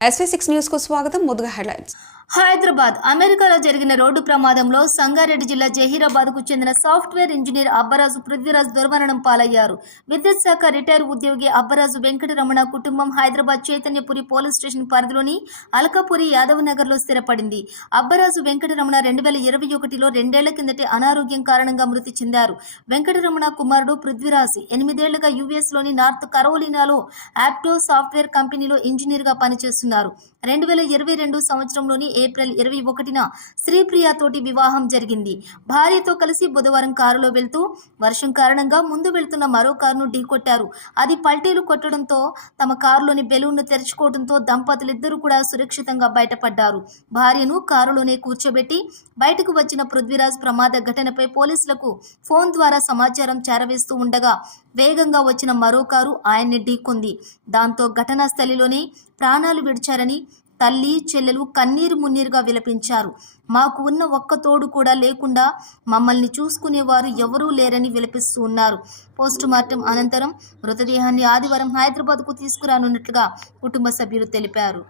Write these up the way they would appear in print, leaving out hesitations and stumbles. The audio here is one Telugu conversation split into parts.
SV6 న్యూస్ కు స్వాగతం. ముందుగా హెడ్లైన్స్. హైదరాబాద్ అమెరికాలో జరిగిన రోడ్డు ప్రమాదంలో సంగారెడ్డి జిల్లా జహీరాబాద్కు చెందిన సాఫ్ట్వేర్ ఇంజనీర్ అబ్బరాజు పృథ్వీరాజ్ దుర్మరణం పాలయ్యారు. విద్యుత్ శాఖ రిటైర్ ఉద్యోగి అబ్బరాజు వెంకటరమణ కుటుంబం హైదరాబాద్ చైతన్యపురి పోలీస్ స్టేషన్ పరిధిలోని అల్కాపురి యాదవ్ నగర్లో స్థిరపడింది. అబ్బరాజు వెంకటరమణ 2021లో 2 ఏళ్ల కిందటే అనారోగ్యం కారణంగా మృతి చెందారు. వెంకటరమణ కుమారుడు పృథ్వీరాజ్ 8 ఏళ్లుగా యుఎస్లోని నార్త్ కరోలినాలో యాప్టో సాఫ్ట్వేర్ కంపెనీలో ఇంజనీర్గా పనిచేస్తున్నారు. 2022 సంవత్సరంలోని ఏప్రిల్ 21న శ్రీప్రియతోటి వివాహం జరిగింది. భార్యతో కలిసి బుధవారం కారులో వెళ్తూ వర్షం కారణంగా ముందు వెళ్తున్న మరో కారును ఢీకొట్టారు. అది పల్టీలు కొట్టడంతో తమ కారులోని బెలూన్ను తెరుచుకోవడంతో దంపతులిద్దరూ కూడా సురక్షితంగా బయటపడ్డారు. భార్యను కారులోనే కూర్చోబెట్టి బయటకు వచ్చిన పృథ్వీరాజ్ ప్రమాద ఘటనపై పోలీసులకు ఫోన్ ద్వారా సమాచారం చేరవేస్తూ ఉండగా వేగంగా వచ్చిన మరో కారు ఆయన్ని ఢీకొంది. దాంతో ఘటనా స్థలిలోనే ప్రాణాలు విడిచారని తల్లి చెల్లెలు కన్నీరు మున్నీరుగా విలపించారు. మాకు ఉన్న ఒక్క తోడు కూడా లేకుండా మమ్మల్ని చూసుకునేవారు ఎవరూ లేరని విలపిస్తూ ఉన్నారు. పోస్టుమార్టం అనంతరం మృతదేహాన్ని ఆదివారం హైదరాబాద్కు తీసుకురానున్నట్లుగా కుటుంబ సభ్యులు తెలిపారు.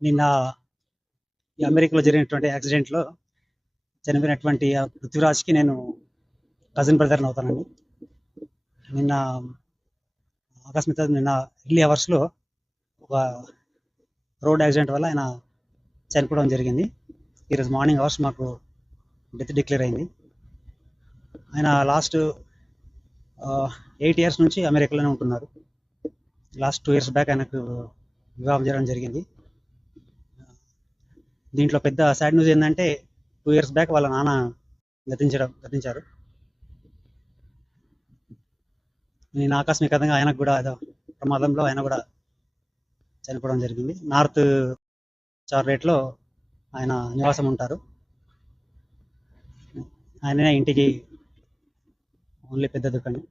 నిన్న అమెరికాలో జరిగినటువంటి యాక్సిడెంట్లో చనిపోయినటువంటి పృథ్వీరాజ్కి నేను కజిన్ బ్రదర్ని అవుతానండి. నిన్న ఎర్లీ అవర్స్లో ఒక రోడ్ యాక్సిడెంట్ వల్ల ఆయన చనిపోవడం జరిగింది. ఈరోజు మార్నింగ్ అవర్స్ మాకు డెత్ డిక్లేర్ అయింది. ఆయన లాస్ట్ 8 years నుంచి అమెరికాలోనే ఉంటున్నారు. లాస్ట్ 2 years బ్యాక్ ఆయనకు వివాహం జరగడం జరిగింది. దీంట్లో పెద్ద సాడ్ న్యూస్ ఏంటంటే 2 years బ్యాక్ వాళ్ళ నాన్న గతించారు. నేను ఆకస్మికంగా ఆయనకు కూడా ప్రమాదంలో ఆయన కూడా చనిపోవడం జరిగింది. నార్త్ చార్లెట్లో ఆయన నివాసం ఉంటారు. ఆయన ఇంటికి ఓన్లీ పెద్ద దుకాణం.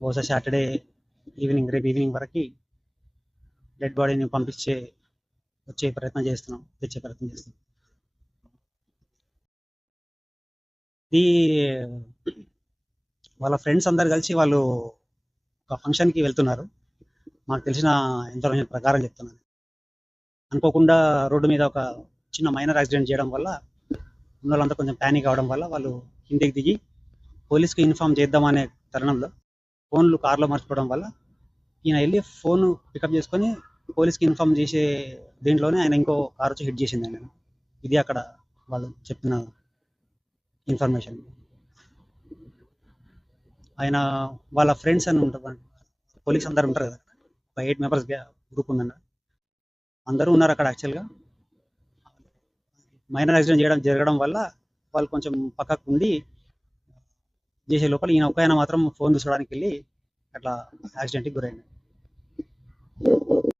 బహుశా సాటర్డే ఈవినింగ్, రేపు ఈవినింగ్ వరకు డెడ్ బాడీని తెచ్చే ప్రయత్నం చేస్తున్నాం. ఇది వాళ్ళ ఫ్రెండ్స్ అందరు కలిసి వాళ్ళు ఒక ఫంక్షన్కి వెళ్తున్నారు. మాకు తెలిసిన ఇన్ఫర్మేషన్ ప్రకారం చెప్తున్నాను. అనుకోకుండా రోడ్డు మీద ఒక చిన్న మైనర్ యాక్సిడెంట్ చేయడం వల్ల ఉన్న వాళ్ళంతా కొంచెం ప్యానిక్ అవడం వల్ల వాళ్ళు ఇంటికి దిగి పోలీస్కి ఇన్ఫామ్ చేద్దామనే తరుణంలో ఫోన్లు కార్లో మర్చిపోవడం వల్ల ఈయన వెళ్ళి ఫోన్ పికప్ చేసుకొని పోలీస్కి ఇన్ఫామ్ చేసే దీంట్లోనే ఆయన ఇంకో కారు వచ్చి హిట్ చేసింది ఆయన. ఇది అక్కడ వాళ్ళు చెప్తున్న ఇన్ఫర్మేషన్. ఆయన వాళ్ళ ఫ్రెండ్స్ అని ఉంటారు, పోలీస్ అందరు ఉంటారు కదా, ఒక 8 members గ్రూప్ ఉందన్న, అందరూ ఉన్నారు అక్కడ. యాక్చువల్గా మైనర్ యాక్సిడెంట్ జరగడం వల్ల వాళ్ళు కొంచెం పక్కకు ఉండి చేసే లోపల ఈయన మాత్రం ఫోన్ చూసుకోవడానికి వెళ్ళి అట్లా యాక్సిడెంట్కి గురైంది.